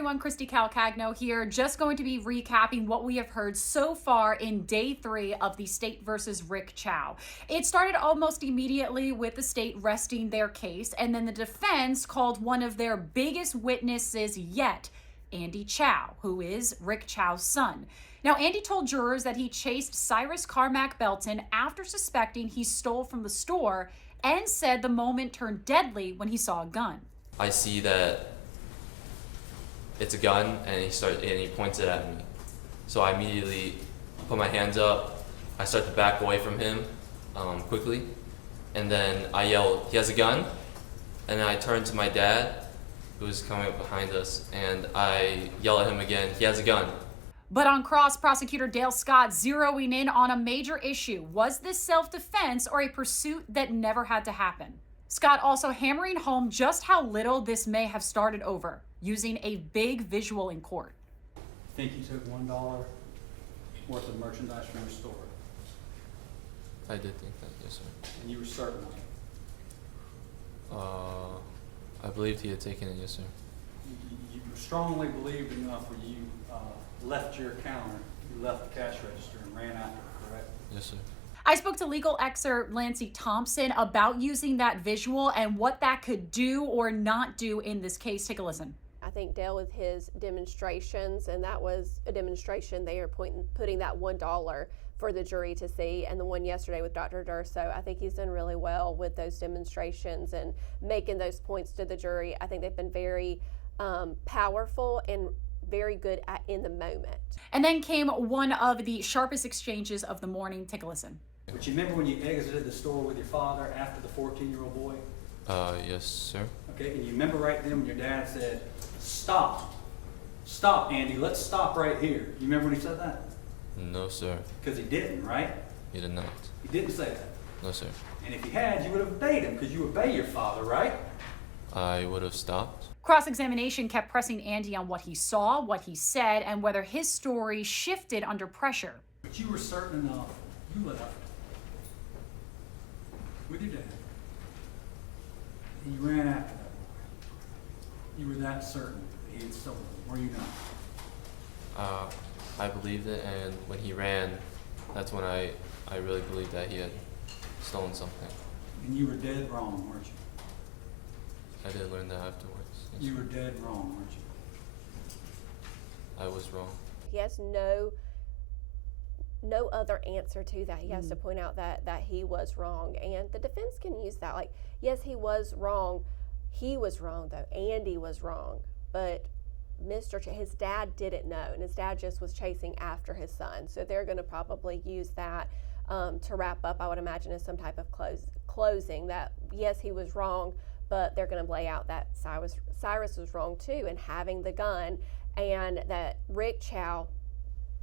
everyone, Christy Calcagno here, just going to be recapping what we have heard so far in day 3 of the state versus Rick Chow. It started almost immediately with the state resting their case, and then the defense called one of their biggest witnesses yet, Andy Chow, who is Rick Chow's son. Now, Andy told jurors that he chased Cyrus Carmack-Belton after suspecting he stole from the store, and said the moment turned deadly when he saw a gun. I see that it's a gun, and he points it at me. So I immediately put my hands up. I start to back away from him quickly, and then I yell, "He has a gun!" And then I turn to my dad, who is coming up behind us, and I yell at him again, "He has a gun!" But on cross, prosecutor Dale Scott zeroing in on a major issue. Was this self-defense or a pursuit that never had to happen? Scott also hammering home just how little this may have started over, using a big visual in court. I think you took $1 worth of merchandise from your store. I did think that, yes, sir. And you were certain of it. I believed he had taken it, yes, sir. You strongly believed enough where you left your counter, you left the cash register and ran after it, correct? Yes, sir. I spoke to legal expert Lancey Thompson about using that visual and what that could do or not do in this case. Take a listen. I think Dale with his demonstrations, and that was a demonstration they are putting that $1 for the jury to see, and the one yesterday with Dr. Durso, I think he's done really well with those demonstrations and making those points to the jury. I think they've been very powerful and very good in the moment. And then came one of the sharpest exchanges of the morning. Take a listen. But you remember when you exited the store with your father after the 14-year-old boy? Yes, sir. Okay, and you remember right then when your dad said, "Stop. Stop, Andy, let's stop right here." You remember when he said that? No, sir. Because he didn't, right? He did not. He didn't say that. No, sir. And if he had, you would have obeyed him because you obey your father, right? I would have stopped. Cross-examination kept pressing Andy on what he saw, what he said, and whether his story shifted under pressure. But you were certain enough. You left with your dad. And you ran after that boy. You were that certain that he had stolen it, were you not? I believed it, and when he ran, that's when I really believed that he had stolen something. And you were dead wrong, weren't you? I did learn that afterwards. Yes, you were dead wrong, weren't you? I was wrong. He has no other answer to that. He has to point out that he was wrong, and the defense can use that. Like, yes, he was wrong. He was wrong, though. Andy was wrong, but his dad didn't know, and his dad just was chasing after his son. So they're going to probably use that to wrap up, I would imagine, as some type of closing that, yes, he was wrong, but they're going to lay out that Cyrus was wrong too in having the gun, and that Rick Chow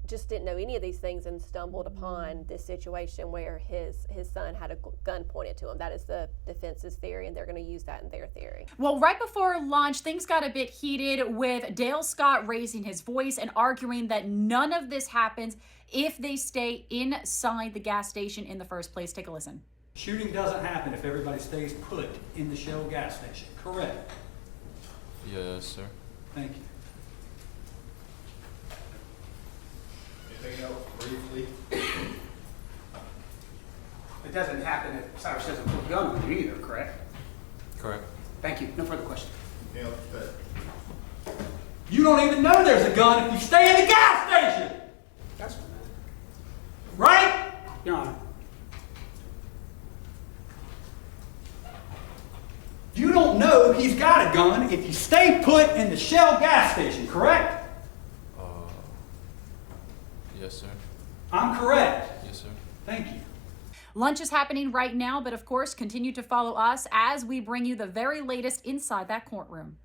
just didn't know any of these things and stumbled upon this situation where his son had a gun pointed to him. That is the defense's theory, and they're going to use that in their theory. Well, right before lunch, things got a bit heated with Dale Scott raising his voice and arguing that none of this happens if they stay inside the gas station in the first place. Take a listen. Shooting doesn't happen if everybody stays put in the Shell gas station, correct? Yes, sir. Thank you. Anything else briefly? It doesn't happen if Cyrus doesn't put a gun on you either, correct? Correct. Thank you. No further questions. Anything else, Pat? You don't even know there's a gun if you stay in the gas station! That's Right? Your Honor. You don't know he's got a gun if you stay put in the Shell gas station, correct? Yes, sir. I'm correct. Yes, sir. Thank you. Lunch is happening right now, but of course, continue to follow us as we bring you the very latest inside that courtroom.